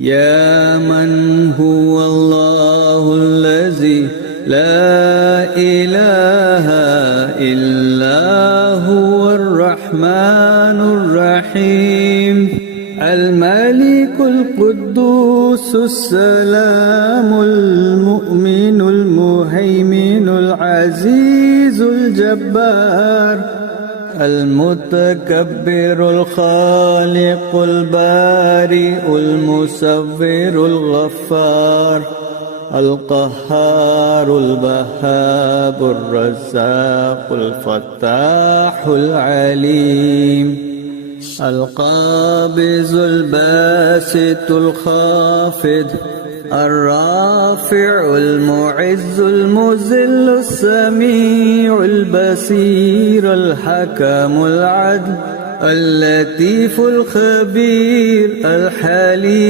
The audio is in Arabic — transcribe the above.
يا من هو الله الذي لا إله إلا هو الرحمن الرحيم الملك القدوس السلام المؤمن المهيمن العزيز الجبار المتكبر الخالق البارئ المصور الغفار القهار الوهاب الرزاق الفتاح العليم القابض الباسط الخافض الرافع المعز المذل السميع البصير الحكم العدل اللطيف الخبير الحليم